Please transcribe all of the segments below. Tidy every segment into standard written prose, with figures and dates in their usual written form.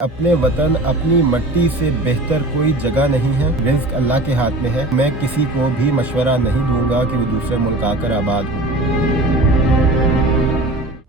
अपने वतन अपनी मट्टी से बेहतर कोई जगह नहीं है। रिज़्क अल्लाह के हाथ में है। मैं किसी को भी मशवरा नहीं दूंगा कि वो दूसरे मुल्क आकर आबाद हो।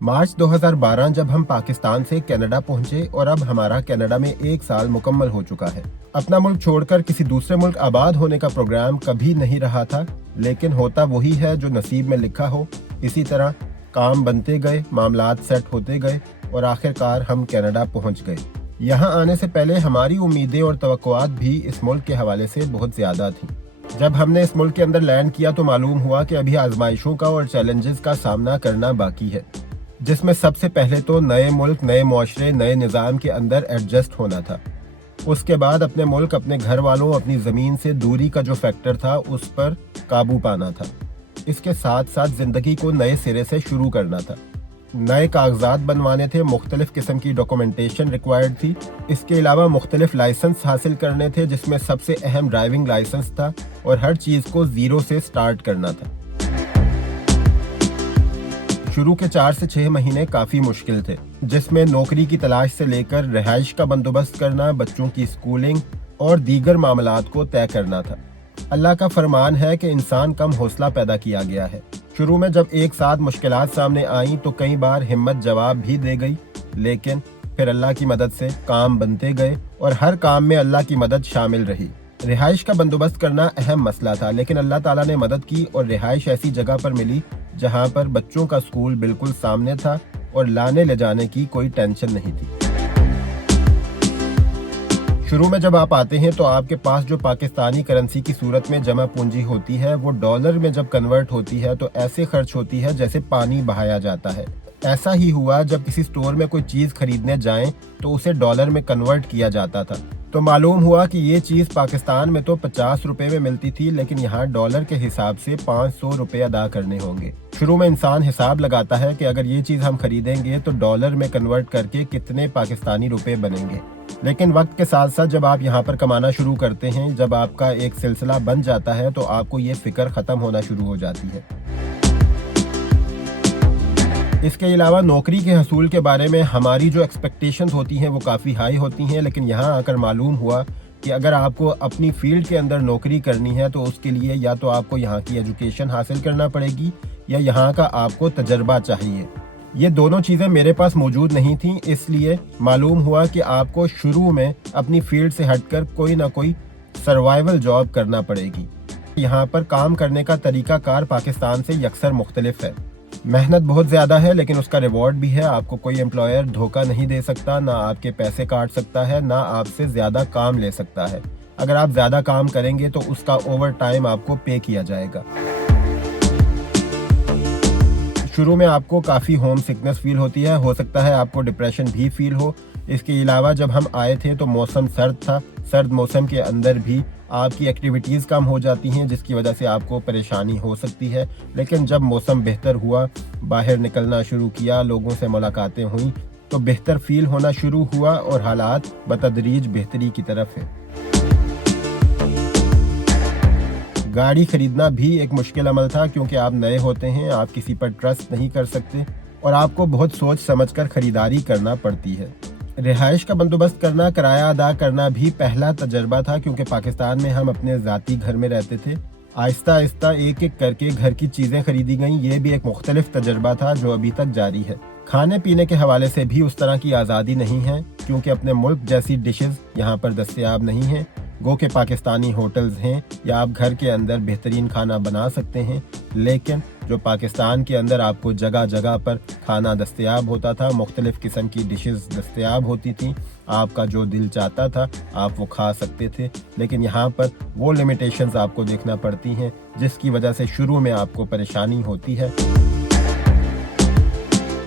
मार्च 2012 जब हम पाकिस्तान से कनाडा पहुंचे और अब हमारा कनाडा में 1 साल मुकम्मल हो चुका है। अपना मुल्क छोड़कर किसी दूसरे मुल्क आबाद होने का प्रोग्राम कभी नहीं रहा था, लेकिन होता वही है जो नसीब में लिखा हो। इसी तरह काम बनते गए, मामलात सेट होते गए और आखिरकार हम कनाडा पहुंच गए। यहाँ आने से पहले हमारी उम्मीदें और तवक्कुआत भी इस मुल्क के हवाले से बहुत ज़्यादा थी। जब हमने इस मुल्क के अंदर लैंड किया तो मालूम हुआ कि अभी आजमाइशों का और चैलेंजेस का सामना करना बाकी है, जिसमें सबसे पहले तो नए मुल्क, नए मुआशरे, नए निज़ाम के अंदर एडजस्ट होना था। उसके बाद अपने मुल्क, अपने घर वालों, अपनी ज़मीन से दूरी का जो फैक्टर था उस पर काबू पाना था। इसके साथ साथ ज़िंदगी को नए सिरे से शुरू करना था। नए कागजात बनवाने थे, मुख्तलिफ किस्म की डॉक्यूमेंटेशन रिक्वायर्ड थी। इसके अलावा मुख्तलिफ लाइसेंस हासिल करने थे, जिसमें सबसे अहम ड्राइविंग लाइसेंस था और हर चीज़ को ज़ीरो से स्टार्ट करना था। शुरू के 4 से 6 महीने काफ़ी मुश्किल थे, जिसमें नौकरी की तलाश से लेकर रिहाइश का बंदोबस्त करना, बच्चों की स्कूलिंग और दीगर मामलात को तय करना था। अल्लाह का फरमान है कि इंसान कम हौसला पैदा किया गया है। शुरू में जब एक साथ मुश्किलात सामने आईं तो कई बार हिम्मत जवाब भी दे गई, लेकिन फिर अल्लाह की मदद से काम बनते गए और हर काम में अल्लाह की मदद शामिल रही। रिहाइश का बंदोबस्त करना अहम मसला था, लेकिन अल्लाह ताला ने मदद की और रिहाइश ऐसी जगह पर मिली जहां पर बच्चों का स्कूल बिल्कुल सामने था और लाने ले जाने की कोई टेंशन नहीं थी। शुरू में जब आप आते हैं तो आपके पास जो पाकिस्तानी करेंसी की सूरत में जमा पूंजी होती है वो डॉलर में जब कन्वर्ट होती है तो ऐसे खर्च होती है जैसे पानी बहाया जाता है। ऐसा ही हुआ जब किसी स्टोर में कोई चीज़ खरीदने जाएं तो उसे डॉलर में कन्वर्ट किया जाता था। तो मालूम हुआ कि ये चीज़ पाकिस्तान में तो 50 रुपए में मिलती थी, लेकिन यहाँ डॉलर के हिसाब से 500 रुपए अदा करने होंगे। शुरू में इंसान हिसाब लगाता है कि अगर ये चीज़ हम खरीदेंगे तो डॉलर में कन्वर्ट करके कितने पाकिस्तानी रुपए बनेंगे, लेकिन वक्त के साथ साथ जब आप यहाँ पर कमाना शुरू करते हैं, जब आपका एक सिलसिला बन जाता है तो आपको ये फिक्र ख़त्म होना शुरू हो जाती है। इसके अलावा नौकरी के हसूल के बारे में हमारी जो एक्सपेक्टेशंस होती हैं वो काफ़ी हाई होती हैं, लेकिन यहाँ आकर मालूम हुआ कि अगर आपको अपनी फील्ड के अंदर नौकरी करनी है तो उसके लिए या तो आपको यहाँ की एजुकेशन हासिल करना पड़ेगी या यहाँ का आपको तजर्बा चाहिए। ये दोनों चीज़ें मेरे पास मौजूद नहीं थीं, इसलिए मालूम हुआ कि आपको शुरू में अपनी फील्ड से हटकर कोई ना कोई सर्वाइवल जॉब करना पड़ेगी। यहाँ पर काम करने का तरीक़ाकार पाकिस्तान से यकसर मुख्तलिफ है। मेहनत बहुत ज़्यादा है, लेकिन उसका रिवॉर्ड भी है। आपको कोई एम्प्लॉयर धोखा नहीं दे सकता, ना आपके पैसे काट सकता है, ना आपसे ज़्यादा काम ले सकता है। अगर आप ज़्यादा काम करेंगे तो उसका ओवर टाइम आपको पे किया जाएगा। शुरू में आपको काफ़ी होम सिकनेस फील होती है, हो सकता है आपको डिप्रेशन भी फील हो। इसके अलावा जब हम आए थे तो मौसम सर्द था। सर्द मौसम के अंदर भी आपकी एक्टिविटीज़ कम हो जाती हैं, जिसकी वजह से आपको परेशानी हो सकती है। लेकिन जब मौसम बेहतर हुआ, बाहर निकलना शुरू किया, लोगों से मुलाकातें हुई तो बेहतर फील होना शुरू हुआ और हालात बतदरीज बेहतरी की तरफ है। गाड़ी खरीदना भी एक मुश्किल अमल था, क्योंकि आप नए होते हैं, आप किसी पर ट्रस्ट नहीं कर सकते और आपको बहुत सोच समझकर खरीदारी करना पड़ती है। रिहाइश का बंदोबस्त करना, किराया अदा करना भी पहला तजर्बा था, क्योंकि पाकिस्तान में हम अपने ज़ाती घर में रहते थे। आहिस्ता आहिस्ता एक एक करके घर की चीज़ें खरीदी गईं। ये भी एक मुख्तलिफ तजर्बा था जो अभी तक जारी है। खाने पीने के हवाले से भी उस तरह की आज़ादी नहीं है, क्योंकि अपने मुल्क जैसी डिशेस यहाँ पर दस्तयाब नहीं हैं। गो के पाकिस्तानी होटल्स हैं या आप घर के अंदर बेहतरीन खाना बना सकते हैं, लेकिन जो पाकिस्तान के अंदर आपको जगह जगह पर खाना दस्तयाब होता था, मुख्तलिफ किस्म की डिशेस दस्तयाब होती थी। आपका जो दिल चाहता था आप वो खा सकते थे, लेकिन यहाँ पर वो लिमिटेशंस आपको देखना पड़ती हैं, जिसकी वजह से शुरू में आपको परेशानी होती है।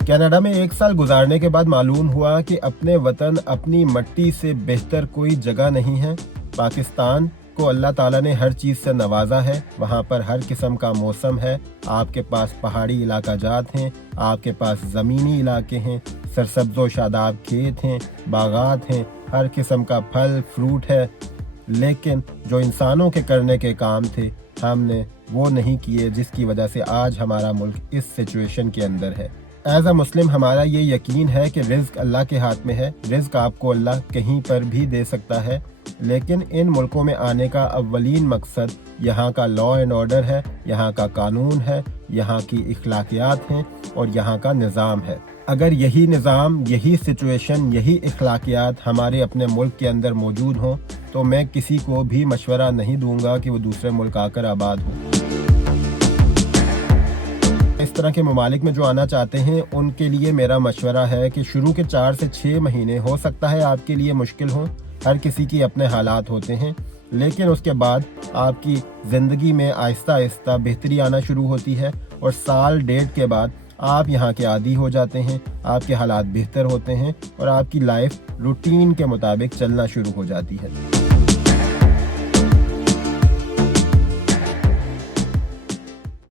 कनाडा में 1 साल गुजारने के बाद मालूम हुआ कि अपने वतन अपनी मट्टी से बेहतर कोई जगह नहीं है। पाकिस्तान को अल्लाह ताला ने हर चीज़ से नवाजा है। वहाँ पर हर किस्म का मौसम है। आपके पास पहाड़ी इलाका जात हैं, आपके पास ज़मीनी इलाके हैं, सरसब्ज़ो शादाब खेत हैं, बागात हैं, हर किस्म का फल फ्रूट है। लेकिन जो इंसानों के करने के काम थे हमने वो नहीं किए, जिसकी वजह से आज हमारा मुल्क इस सिचुएशन के अंदर है। ایز اے مسلم ہمارا یہ یقین ہے کہ رزق اللہ کے ہاتھ میں ہے، رزق آپ کو اللہ کہیں پر بھی دے سکتا ہے، لیکن ان ملکوں میں آنے کا اولین مقصد یہاں کا لا اینڈ آرڈر ہے، یہاں کا قانون ہے، یہاں کی اخلاقیات ہیں اور یہاں کا نظام ہے۔ اگر یہی نظام، یہی سچویشن، یہی اخلاقیات ہمارے اپنے ملک کے اندر موجود ہوں تو میں کسی کو بھی مشورہ نہیں دوں گا کہ وہ دوسرے ملک آ کر آباد ہو۔ اس طرح کے ممالک میں جو آنا چاہتے ہیں ان کے لیے میرا مشورہ ہے کہ شروع کے 4 سے 6 مہینے ہو سکتا ہے آپ کے لیے مشکل ہوں، ہر کسی کی اپنے حالات ہوتے ہیں، لیکن اس کے بعد آپ کی زندگی میں آہستہ آہستہ بہتری آنا شروع ہوتی ہے اور سال ڈیڑھ کے بعد آپ یہاں کے عادی ہو جاتے ہیں، آپ کے حالات بہتر ہوتے ہیں اور آپ کی لائف روٹین کے مطابق چلنا شروع ہو جاتی ہے۔